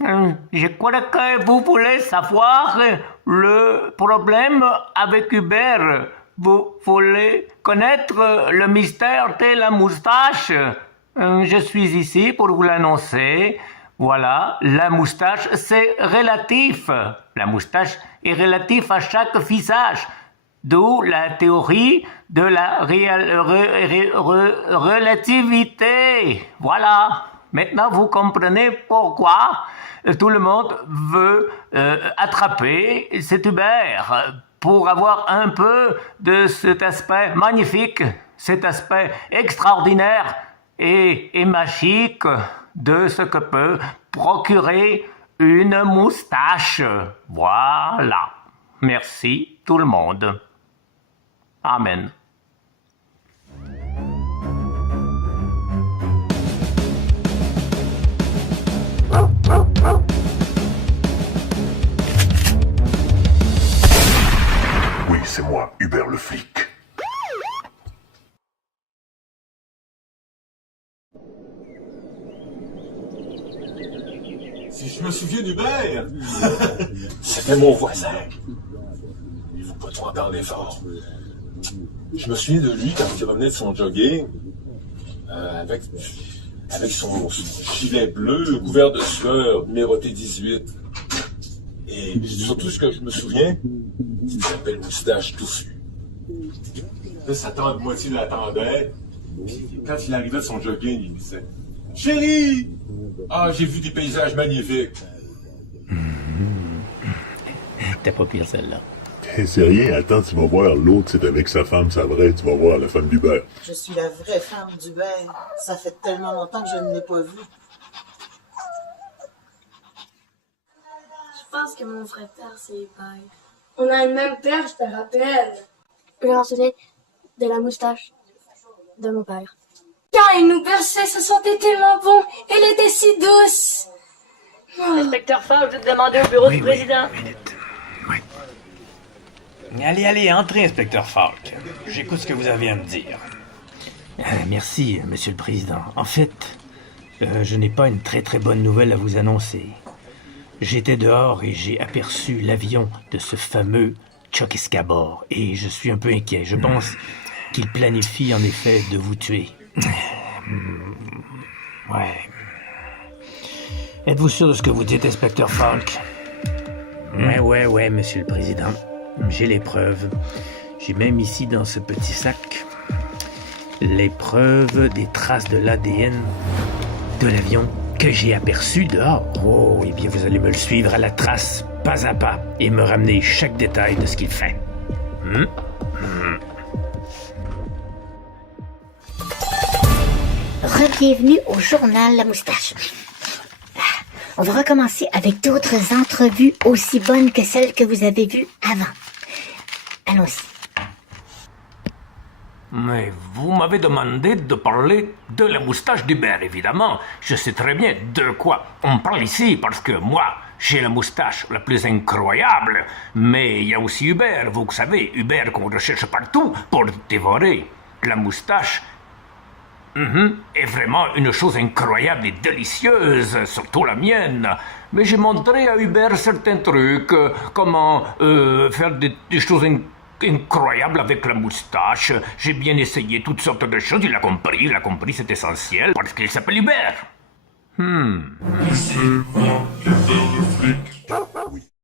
Je crois que vous voulez savoir le problème avec Hubert. Vous voulez connaître le mystère de la moustache. Je suis ici pour vous l'annoncer. Voilà, la moustache, c'est relatif. La moustache est relative à chaque visage. D'où la théorie de la relativité. Voilà. Maintenant, vous comprenez pourquoi tout le monde veut attraper cet Hubert pour avoir un peu de cet aspect magnifique, cet aspect extraordinaire et magique de ce que peut procurer une moustache. Voilà. Merci tout le monde. Amen. Oui, c'est moi, Hubert le flic. Si je me souviens d'Hubert, c'était mon voisin. Il faut pas trop en parler fort. Je me souviens de lui quand il revenait de son jogging, avec son gilet bleu couvert de sueur, numéroté 18. Et surtout ce que je me souviens, c'est sa belle moustache touffue. Là, sa tante moitié l'attendait. Quand il arrivait de son jogging, il me disait « Chérie! Ah, j'ai vu des paysages magnifiques. » T'es pas pire celle-là. C'est rien, attends, tu vas voir, l'autre c'est avec sa femme, c'est vrai, tu vas voir, la femme d'Hubert. Je suis la vraie femme d'Hubert. Ça fait tellement longtemps que je ne l'ai pas vue. Je pense que mon frère c'est Hubert. On a le même père, je te rappelle. Je mentionnais de la moustache de mon père. Quand il nous berçait, ça sentait tellement bon. Elle était si douce. Inspecteur Favre, je vais demander au bureau du président. Une minute. Oui. Allez, entrez, inspecteur Falk. J'écoute ce que vous avez à me dire. Merci, monsieur le président. En fait, je n'ai pas une très très bonne nouvelle à vous annoncer. J'étais dehors et j'ai aperçu l'avion de ce fameux Chuck Escabor et je suis un peu inquiet. Je pense qu'il planifie en effet de vous tuer. Ouais. Êtes-vous sûr de ce que vous dites, inspecteur Falk? Ouais, monsieur le président. J'ai les preuves. J'ai même ici dans ce petit sac les preuves des traces de l'ADN de l'avion que j'ai aperçu dehors. Oh, eh bien vous allez me le suivre à la trace, pas à pas, et me ramener chaque détail de ce qu'il fait. Bienvenue au journal La Moustache. On va recommencer avec d'autres entrevues aussi bonnes que celles que vous avez vues avant. Allons-y. Mais vous m'avez demandé de parler de la moustache d'Hubert, évidemment. Je sais très bien de quoi on parle ici, parce que moi, j'ai la moustache la plus incroyable. Mais il y a aussi Hubert, vous savez, Hubert qu'on recherche partout pour dévorer. La moustache est vraiment une chose incroyable et délicieuse, surtout la mienne. Mais j'ai montré à Hubert certains trucs, comment faire des choses incroyables avec la moustache. J'ai bien essayé toutes sortes de choses, il a compris, c'est essentiel, parce qu'il s'appelle Hubert. C'est moi, Hubert le flic.